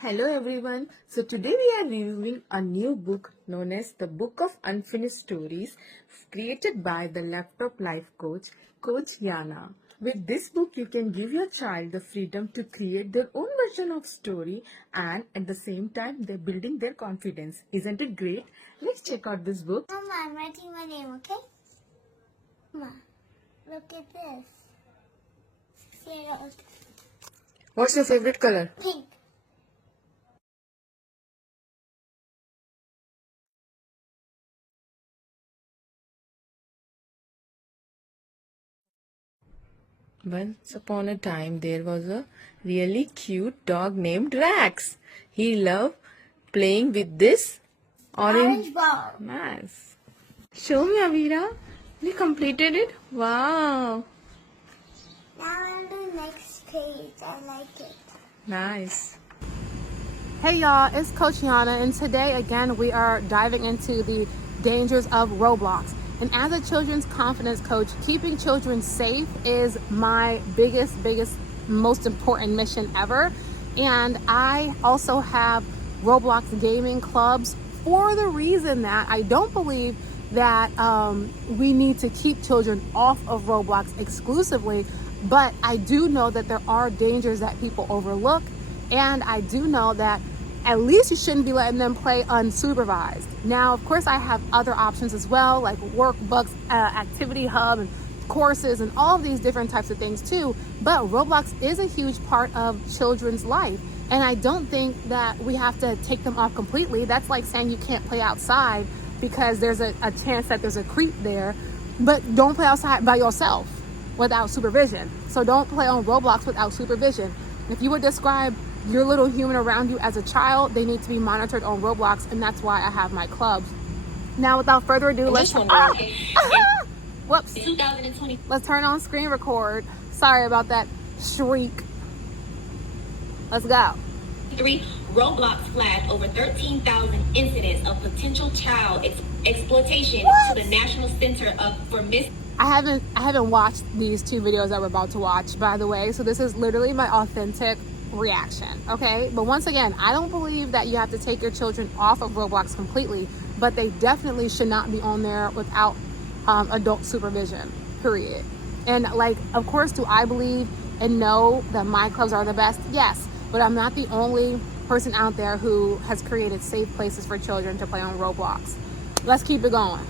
Hello everyone. So today we are reviewing a new book known as The Book of Unfinished Stories, created by the laptop life coach, Coach Yana. With this book, you can give your child the freedom to create their own version of story, and at the same time they're building their confidence. Isn't it great? Let's check out this book. Mama, I'm writing my name, okay? Mama, look at this. 6-year-old. What's your favorite color? Pink. Once upon a time, there was a really cute dog named Rex. He loved playing with this orange ball. Nice. Show me, Avira. You completed it? Wow. Now on the next page. I like it. Nice. Hey y'all, it's Coach Yana, and today again we are diving into the dangers of Roblox. And as a children's confidence coach, keeping children safe is my biggest, most important mission ever. And I also have Roblox Gaming Clubs for the reason that I don't believe that we need to keep children off of Roblox exclusively, but I do know that there are dangers that people overlook, and I do know that at least you shouldn't be letting them play unsupervised. Now, of course, I have other options as well, like workbooks, activity hub, and courses, and all of these different types of things too. But Roblox is a huge part of children's life. And I don't think that we have to take them off completely. That's like saying you can't play outside because there's a chance that there's a creep there. But don't play outside by yourself without supervision. So don't play on Roblox without supervision. If you would describe your little human around you as a child, they need to be monitored on Roblox, and that's why I have my clubs. Now, without further ado, let's whoops. 2020. Let's turn on screen record. Sorry about that shriek. Let's go. Roblox flagged over 13,000 incidents of potential child exploitation to the National Center for Mis. I haven't watched these two videos that we're about to watch, by the way. So this is literally my authentic reaction, okay? But once again, I don't believe that you have to take your children off of Roblox completely, but they definitely should not be on there without adult supervision, period. And like, of course, do I believe and know that my clubs are the best? Yes, but I'm not the only person out there who has created safe places for children to play on Roblox. Let's keep it going.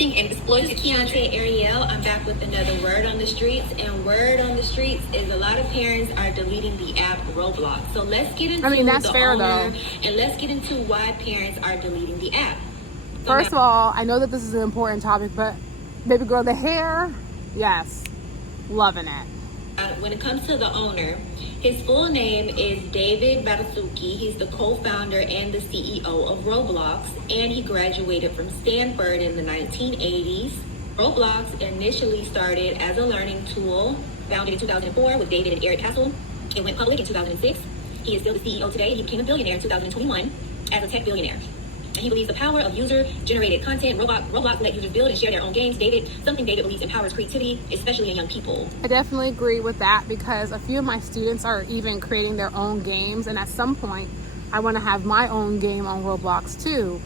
And exploited content, Ariel. I'm back with another word on the streets, and word on the streets is a lot of parents are deleting the app Roblox. So let's get into that's fair, though. And let's get into why parents are deleting the app. First of all, I know that this is an important topic, but baby girl, the hair, yes, loving it. When it comes to the owner, his full name is David Barasuki. He's the co-founder and the CEO of Roblox, and he graduated from Stanford in the 1980s. Roblox initially started as a learning tool, founded in 2004 with David and Eric Castle. It went public in 2006. He is still the CEO today. He became a billionaire in 2021 as a tech billionaire. And he believes the power of user-generated content. Roblox let users build and share their own games. Something David believes empowers creativity, especially in young people. I definitely agree with that because a few of my students are even creating their own games, and at some point, I want to have my own game on Roblox too,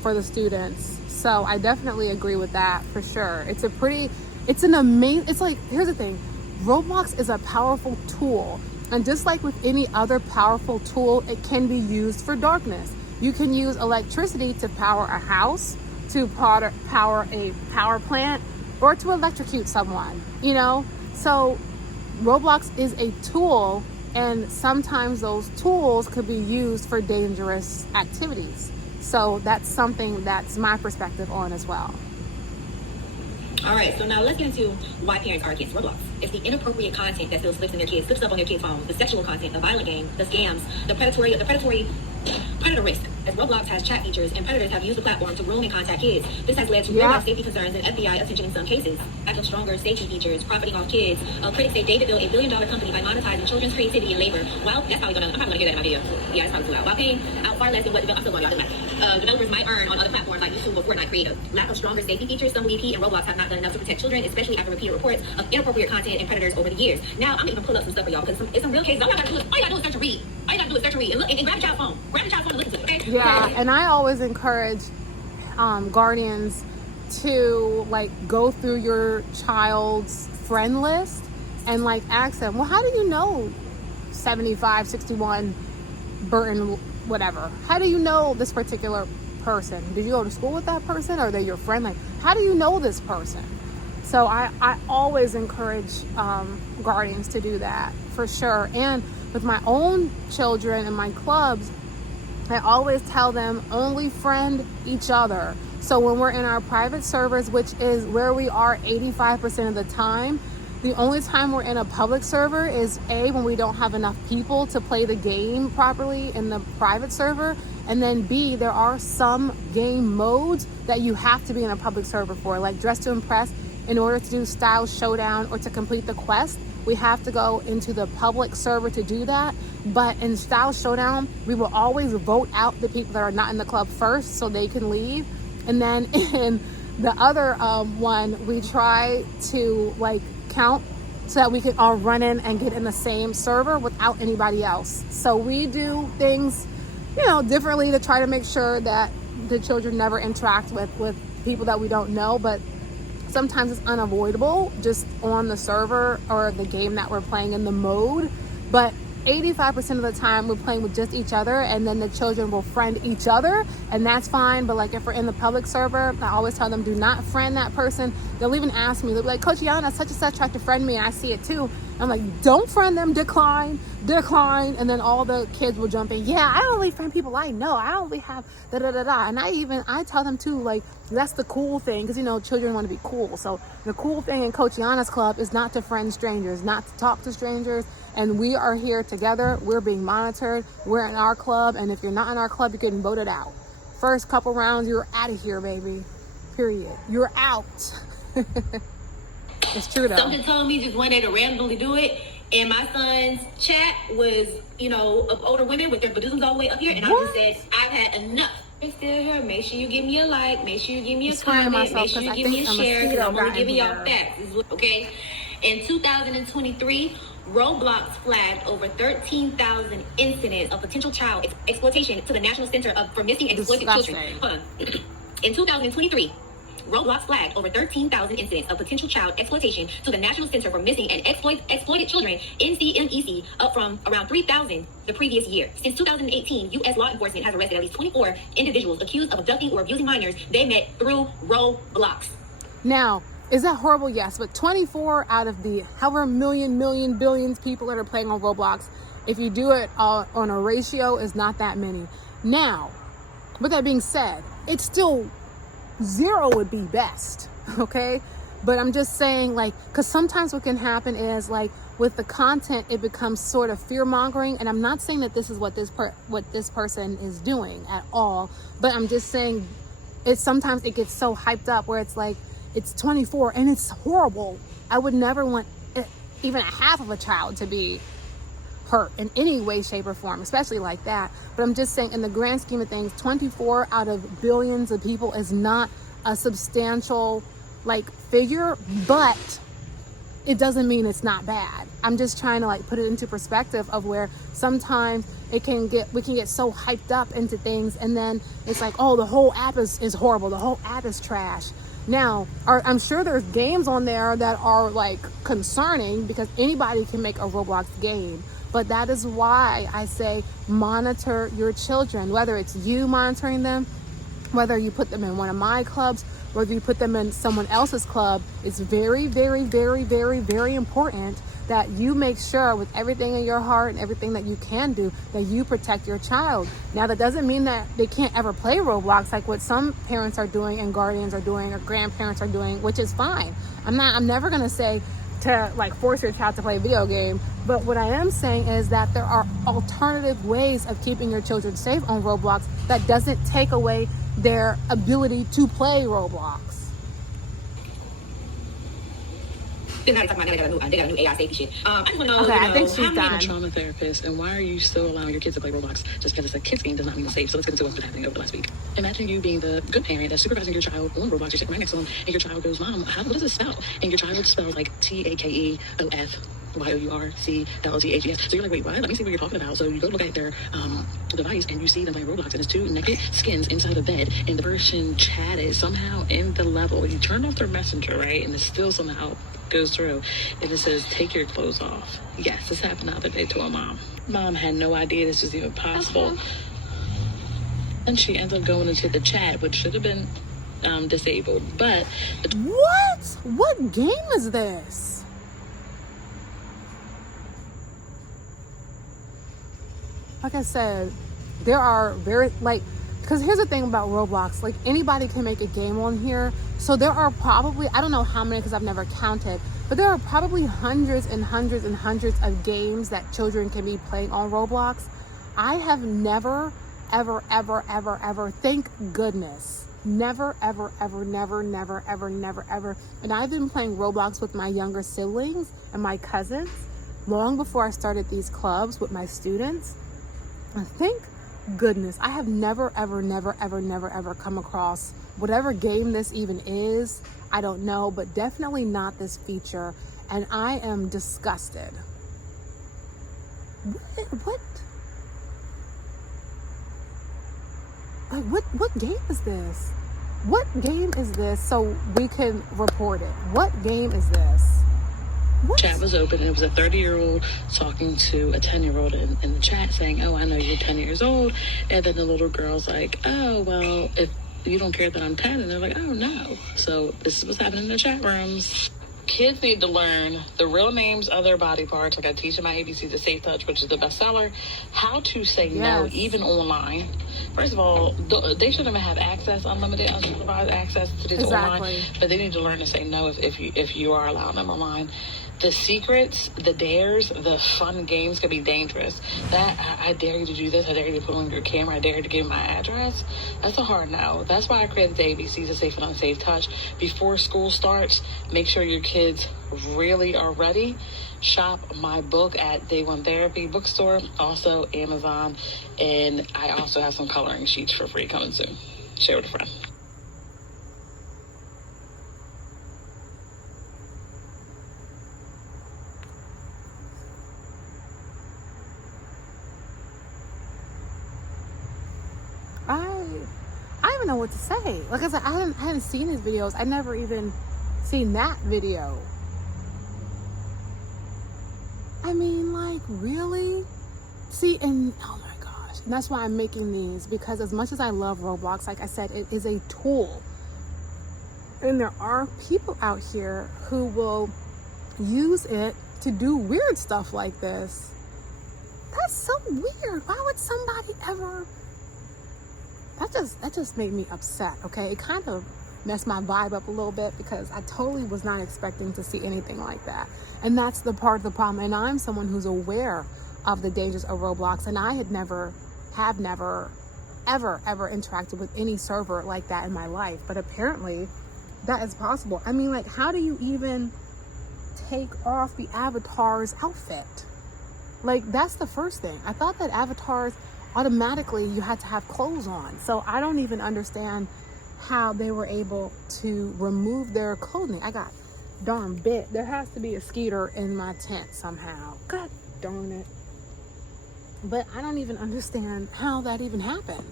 for the students. So I definitely agree with that for sure. It's like, here's the thing, Roblox is a powerful tool, and just like with any other powerful tool, it can be used for darkness. You can use electricity to power a house, to power a power plant, or to electrocute someone, you know? So Roblox is a tool, and sometimes those tools could be used for dangerous activities. So that's something that's my perspective on as well. All right, so now let's get into why parents are against Roblox. It's the inappropriate content that still slips up on their kids' phones, the sexual content, the violent game, the scams, the predatory Predator risk. As Roblox has chat features and predators have used the platform to groom and contact kids, this has led to real-life safety concerns and FBI attention in some cases. Lack of stronger safety features, profiting off kids. Critics say David built a billion-dollar company by monetizing children's creativity and labor. While that's probably I'm probably gonna hear that in my video. Yeah, it's probably too loud. While paying out far less than what I'm still going, y'all doesn't matter. Developers might earn on other platforms like YouTube or Fortnite creator. Lack of stronger safety features. Some believe he and Roblox have not done enough to protect children, especially after repeated reports of inappropriate content and predators over the years. Now I'm even pull up some stuff for y'all because it's some real cases. All you gotta do is start to read. All you gotta do is start to read and look and grab a child's phone. Grab a child's phone and listen to it. Okay? Yeah, and I always encourage guardians to like go through your child's friend list and like ask them, well, how do you know 7561 Burton whatever? How do you know this particular person? Did you go to school with that person, or are they your friend? Like, how do you know this person? So I always encourage guardians to do that for sure. And with my own children and my clubs, I always tell them only friend each other. So when we're in our private servers, which is where we are 85% of the time, the only time we're in a public server is A, when we don't have enough people to play the game properly in the private server, and then B, there are some game modes that you have to be in a public server for, like Dress to Impress. In order to do Style Showdown or to complete the quest, we have to go into the public server to do that. But in Style Showdown, we will always vote out the people that are not in the club first so they can leave. And then in the other one, we try to like count so that we can all run in and get in the same server without anybody else. So we do things, differently to try to make sure that the children never interact with people that we don't know. But sometimes it's unavoidable just on the server or the game that we're playing in the mode. But 85% of the time we're playing with just each other, and then the children will friend each other, and that's fine. But like if we're in the public server, I always tell them do not friend that person. They'll even ask me, they'll be like, Coach Yana, such and such tried to friend me, and I see it too. I'm like, don't friend them, decline. And then all the kids will jump in. Yeah, I don't really friend people I know. I only have da-da-da-da. And I tell them too, like, that's the cool thing. Because, children want to be cool. So the cool thing in Coach Yana's club is not to friend strangers, not to talk to strangers. And we are here together. We're being monitored. We're in our club. And if you're not in our club, you're getting voted out. First couple rounds, you're out of here, baby. Period. You're out. It's true though. Something told me just one day to randomly do it, and my son's chat was, of older women with their badoozles all the way up here, and I just said, I've had enough. They're still here. Make sure you give me a like. Make sure you give me a comment. Make sure you give me a share, because I'm only giving y'all facts. Okay? In 2023, Roblox flagged over 13,000 incidents of potential child exploitation to the National Center for Missing and Exploited Children. Hold on. In 2023, Roblox flagged over 13,000 incidents of potential child exploitation to the National Center for Missing and Exploited Children, NCMEC, up from around 3,000 the previous year. Since 2018, U.S. law enforcement has arrested at least 24 individuals accused of abducting or abusing minors they met through Roblox. Now, is that horrible? Yes, but 24 out of the however billions people that are playing on Roblox, if you do it on a ratio, is not that many. Now, with that being said, it's still 0 would be best, okay? But I'm just saying, like, because sometimes what can happen is, like, with the content, it becomes sort of fear-mongering, and I'm not saying that this is what this person is doing at all, but I'm just saying sometimes it gets so hyped up where it's like, it's 24 and it's horrible. I would never want even a half of a child to be hurt in any way, shape, or form, especially like that. But I'm just saying, in the grand scheme of things, 24 out of billions of people is not a substantial figure, but it doesn't mean it's not bad. I'm just trying to put it into perspective of where sometimes we can get so hyped up into things, and then it's like, oh, the whole app is horrible, the whole app is trash. Now, I'm sure there's games on there that are concerning, because anybody can make a Roblox game. But that is why I say monitor your children, whether it's you monitoring them, whether you put them in one of my clubs, whether you put them in someone else's club. It's very, very, very, very, very important that you make sure with everything in your heart and everything that you can do, that you protect your child. Now, that doesn't mean that they can't ever play Roblox like what some parents are doing and guardians are doing or grandparents are doing, which is fine. I'm never gonna say to like force your child to play a video game. But what I am saying is that there are alternative ways of keeping your children safe on Roblox that doesn't take away their ability to play Roblox. They got a new AI safety shit. I just want to know, Okay, I think how she's many done. A trauma therapist, and why are you still allowing your kids to play Roblox? Just because it's a kids game does not mean it's safe. So let's get into what's been happening over the last week. Imagine you being the good parent that's supervising your child on Roblox. You're sitting right next to them, and your child goes, "Mom, what does this spell?" And your child spells like TAKEOFYOURCLOGHES. So you're like, "Wait, what? Let me see what you're talking about." So you go look at their device, and you see them playing Roblox, and it's two naked skins inside a bed, and the person chatted somehow in the level. You turned off their messenger, right? And it still somehow goes through, and it says, "Take your clothes off." Yes, this happened the other day to a mom. Mom had no idea this was even possible. And she ends up going into the chat, which should have been disabled. But What game is this? Like I said, there are because here's the thing about Roblox, like anybody can make a game on here. So there are probably, I don't know how many because I've never counted, but there are probably hundreds and hundreds and hundreds of games that children can be playing on Roblox. I have never, ever, ever, ever, ever, thank goodness, never, ever, ever, never, never, ever, never, ever. And I've been playing Roblox with my younger siblings and my cousins long before I started these clubs with my students. Thank goodness, I have never, ever, never, ever, never, ever come across whatever game this even is. I don't know, but definitely not this feature. And I am disgusted. What? Like, what game is this? What game is this so we can report it? What game is this? What? chat was open, and it was a 30-year-old talking to a 10-year-old in the chat saying, "Oh, I know you're 10 years old." And then the little girl's like, "Oh, well, if you don't care that I'm 10. And they're like, "Oh, no." So this is what's happening in the chat rooms. Kids need to learn the real names of their body parts. Like I teach them my ABCs of Safe Touch, which is the bestseller. How to say no, even online. First of all, they shouldn't have access, unlimited, unsupervised access to this online. But they need to learn to say no if you are allowing them online. The secrets, the dares, the fun games can be dangerous. That I dare you to do this. I dare you to put on your camera. I dare you to give my address. That's a hard no. That's why I created the ABCs of Safe and Unsafe Touch. Before school starts, make sure your kids really are ready. Shop my book at Day One Therapy Bookstore, also Amazon, and I also have some coloring sheets for free coming soon. Share with a friend. I don't even know what to say. Like I said, I hadn't seen his videos. I never even seen that video. I mean, like, really? See, and oh my gosh. And that's why I'm making these, because as much as I love Roblox, like I said, it is a tool. And there are people out here who will use it to do weird stuff like this. That's so weird. Why would somebody ever... That just made me upset, okay? It kind of messed my vibe up a little bit because I totally was not expecting to see anything like that. And that's the part of the problem. And I'm someone who's aware of the dangers of Roblox, and I have never, ever interacted with any server like that in my life. But apparently that is possible. I mean, like, how do you even take off the avatar's outfit? Like, that's the first thing. I thought that avatars automatically you had to have clothes on. So I don't even understand how they were able to remove their clothing. I got darn bit. There has to be a skeeter in my tent somehow. God darn it. But I don't even understand how that even happened.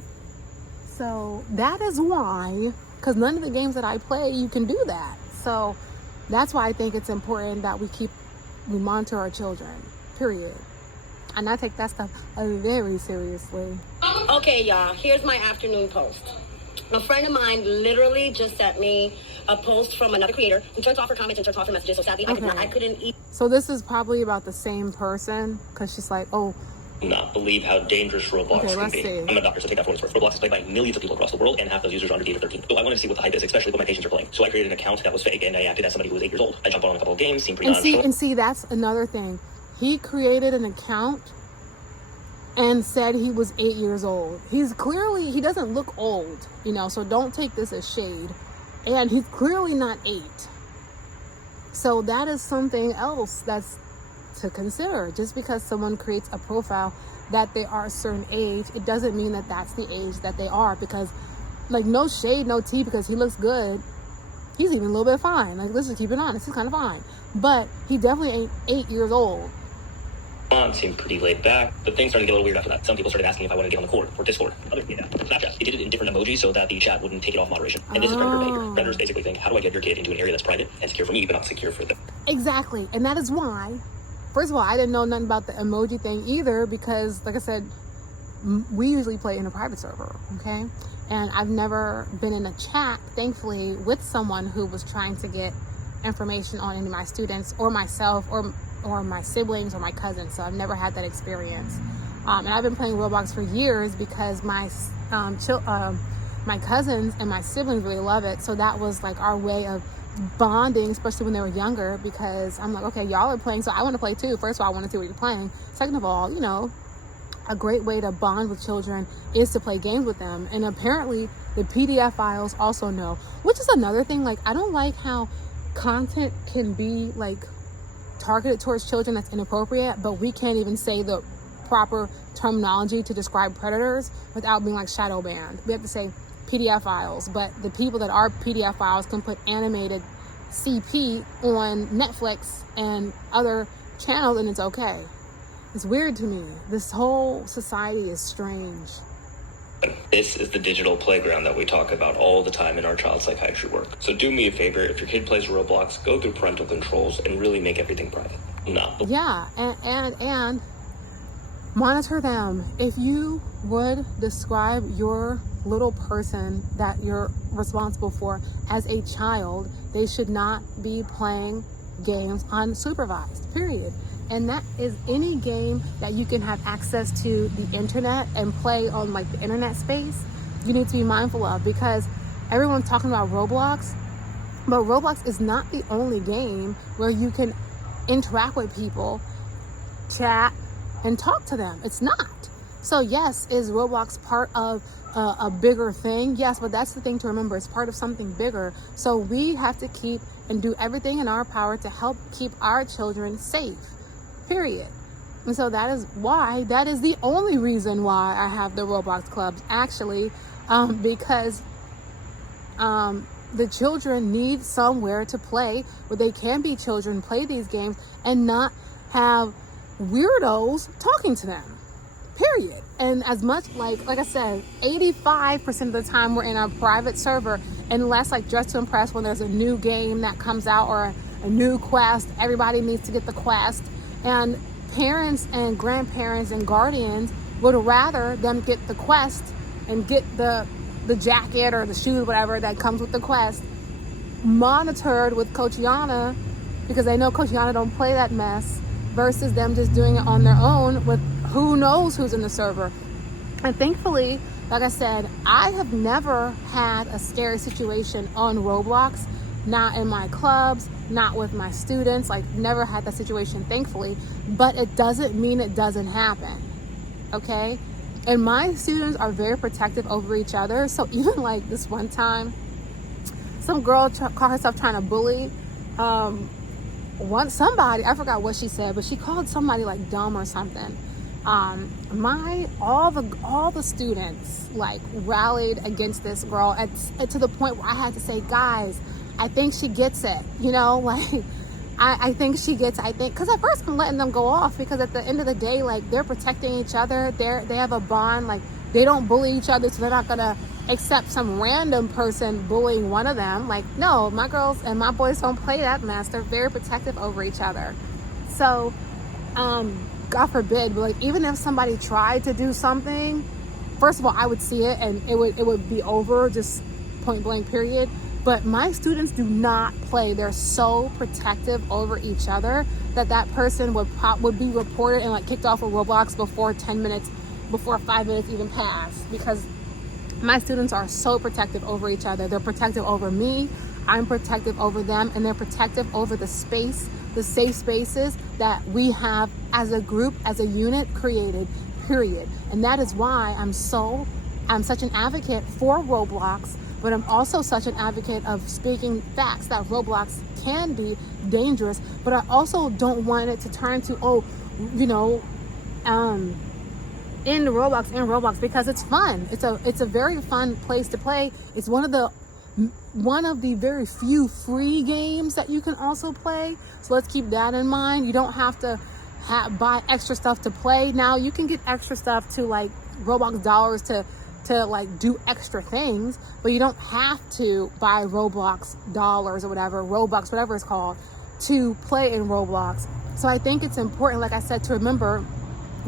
So that is why, because none of the games that I play, you can do that. So that's why I think it's important that we monitor our children, period. And I take that stuff very seriously. Okay, y'all, here's my afternoon post. A friend of mine literally just sent me a post from another creator who turns off her comments and turns off her messages. So sadly, I couldn't eat. So this is probably about the same person, because she's like, "Oh, Not believe how dangerous Roblox Okay, can let's be. see. I'm a doctor, so take that for what it's worth. Roblox is played by millions of people across the world, and half those users are under the age of 13. So I wanted to see what the hype is, especially when my patients are playing. So I created an account that was fake, and I acted as somebody who was 8 years old. I jumped on a couple of games, seemed pretty And see, that's another thing. He created an account and said he was 8 years old. He doesn't look old, so don't take this as shade. And he's clearly not 8. So that is something else that's to consider. Just because someone creates a profile that they are a certain age, it doesn't mean that that's the age that they are, because no shade, no tea, because he looks good. He's even a little bit fine. Let's just keep it honest. He's kind of fine. But he definitely ain't 8 years old. Seemed pretty laid back, but things started to get a little weird after that. Some people started asking if I wanted to get on the court or Discord. Others, Snapchat. It did it in different emojis so that the chat wouldn't take it off moderation. And this is predator behavior. Predators basically think, how do I get your kid into an area that's private and secure for me, but not secure for them? Exactly. And that is why, first of all, I didn't know nothing about the emoji thing either, because like I said, we usually play in a private server, okay? And I've never been in a chat, thankfully, with someone who was trying to get information on any of my students or myself or my siblings or my cousins. So I've never had that experience. And I've been playing Roblox for years because my cousins and my siblings really love it. So that was like our way of bonding, especially when they were younger, because I'm like, okay, y'all are playing, so I want to play too. First of all, I want to see what you're playing. Second of all, a great way to bond with children is to play games with them. And apparently the PDF files also know, which is another thing. I don't like how content can be targeted towards children that's inappropriate, but we can't even say the proper terminology to describe predators without being shadow banned. We have to say PDF files, but the people that are PDF files can put animated CP on Netflix and other channels, and it's okay. It's weird to me. This whole society is strange. This is the digital playground that we talk about all the time in our child psychiatry work. So do me a favor, if your kid plays Roblox, go through parental controls and really make everything private. Yeah, and monitor them. If you would describe your little person that you're responsible for as a child, they should not be playing games unsupervised, period. And that is any game that you can have access to the internet and play on the internet space, you need to be mindful of, because everyone's talking about Roblox, but Roblox is not the only game where you can interact with people, chat, and talk to them. It's not. So yes, is Roblox part of a bigger thing? Yes, but that's the thing to remember. It's part of something bigger. So we have to keep and do everything in our power to help keep our children safe. Period. And so that is the only reason why I have the Roblox clubs, actually, because the children need somewhere to play where they can be children, play these games, and not have weirdos talking to them. Period. And as much like I said, 85% of the time we're in a private server, unless Dress to Impress, when there's a new game that comes out or a new quest, everybody needs to get the quest. And parents and grandparents and guardians would rather them get the quest and get the jacket or the shoes, whatever that comes with the quest, monitored with Coach Yana, because they know Coach Yana don't play that mess, versus them just doing it on their own with who knows who's in the server. And thankfully, like I said, I have never had a scary situation on Roblox, not in my clubs, not with my students, never had that situation, thankfully, but it doesn't mean it doesn't happen, okay? And my students are very protective over each other. So even this one time, some girl caught herself trying to bully somebody, I forgot what she said, but she called somebody dumb or something. All the students rallied against this girl to the point where I had to say, guys, I think she gets it, I think she gets it. Because at first I'm letting them go off, because at the end of the day, they're protecting each other. They have a bond. They don't bully each other, so they're not gonna accept some random person bullying one of them. No, my girls and my boys don't play that mess. They're very protective over each other. So, God forbid, but even if somebody tried to do something, first of all, I would see it and it would be over, just point blank, period. But my students do not play. They're so protective over each other that person would be reported and like kicked off of Roblox before 5 minutes even pass, because my students are so protective over each other. They're protective over me, I'm protective over them, and they're protective over the space, the safe spaces that we have as a group, as a unit created, period. And that is why I'm such an advocate for Roblox, but I'm also such an advocate of speaking facts that Roblox can be dangerous, but I also don't want it to turn to, in Roblox, because it's fun. It's a very fun place to play. It's one of the very few free games that you can also play. So let's keep that in mind. You don't have to buy extra stuff to play. Now you can get extra stuff to like Roblox dollars to like do extra things, but you don't have to buy Roblox dollars or whatever, Robux, whatever it's called, to play in Roblox. So I think it's important, like I said, to remember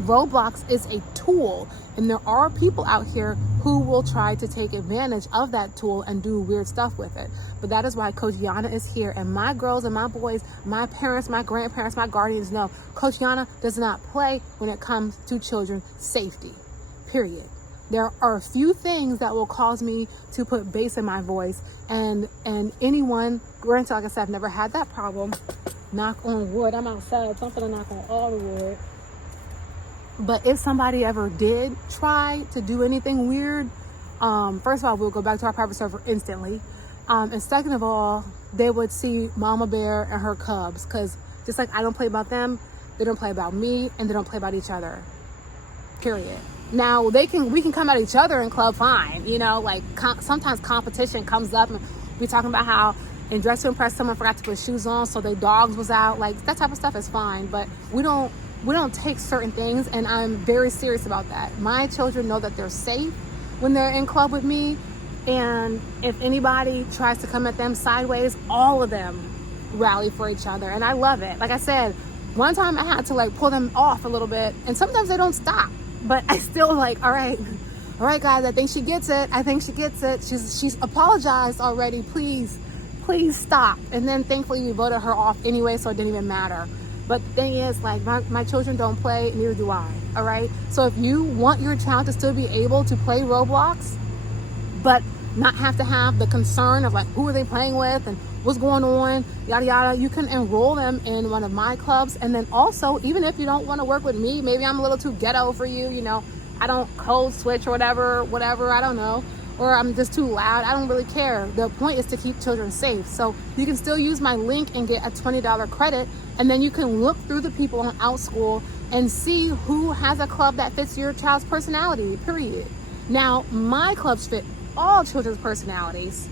Roblox is a tool, and there are people out here who will try to take advantage of that tool and do weird stuff with it. But that is why Coach Yana is here, and my girls and my boys, my parents, my grandparents, my guardians know Coach Yana does not play when it comes to children's safety, period. There are a few things that will cause me to put bass in my voice, and anyone, granted, like I said, I've never had that problem. Knock on wood. I'm outside, so I'm gonna knock on all the wood. But if somebody ever did try to do anything weird, first of all, we'll go back to our private server instantly. And second of all, they would see Mama Bear and her cubs, because just like I don't play about them, they don't play about me, and they don't play about each other, period. Now we can come at each other in club, fine. Like sometimes competition comes up, and we talking about how in Dress to Impress someone forgot to put shoes on, so their dogs was out. Like that type of stuff is fine, but we don't take certain things, and I'm very serious about that. My children know that they're safe when they're in club with me, and if anybody tries to come at them sideways, all of them rally for each other, and I love it. Like I said, one time I had to like pull them off a little bit, and sometimes they don't stop. But I still like, all right, guys, I think she gets it. She's apologized already. Please stop. And then thankfully we voted her off anyway, so it didn't even matter. But the thing is, like, my children don't play, neither do I, all right? So if you want your child to still be able to play Roblox, but not have to have the concern of like, who are they playing with and what's going on, yada yada, you can enroll them in one of my clubs. And then also, even if you don't want to work with me, maybe I'm a little too ghetto for you, I don't code switch or whatever, I don't know, or I'm just too loud, I don't really care. The point is to keep children safe. So you can still use my link and get a $20 credit, and then you can look through the people on OutSchool and see who has a club that fits your child's personality, period. Now, my clubs fit all children's personalities.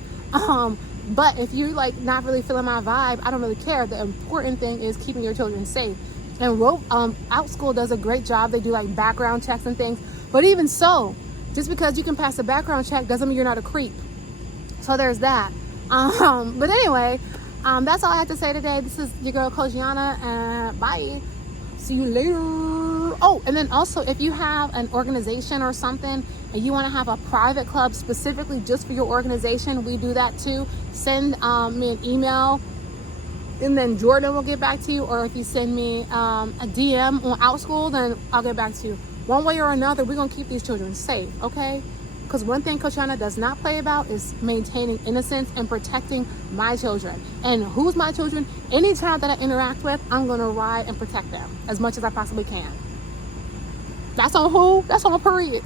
But if you're like not really feeling my vibe, I don't really care. The important thing is keeping your children safe. And OutSchool does a great job. They do like background checks and things. But even so, just because you can pass a background check doesn't mean you're not a creep. So there's that. But anyway, that's all I have to say today. This is your girl, Coach Yana, and bye. See you later. Oh, and then also, if you have an organization or something and you want to have a private club specifically just for your organization, we do that too. Send me an email, and then Jordan will get back to you. Or if you send me a DM on OutSchool, then I'll get back to you. One way or another, we're going to keep these children safe, okay? Because one thing Coach Yana does not play about is maintaining innocence and protecting my children. And who's my children? Any child that I interact with, I'm going to ride and protect them as much as I possibly can. That's on who? That's on period.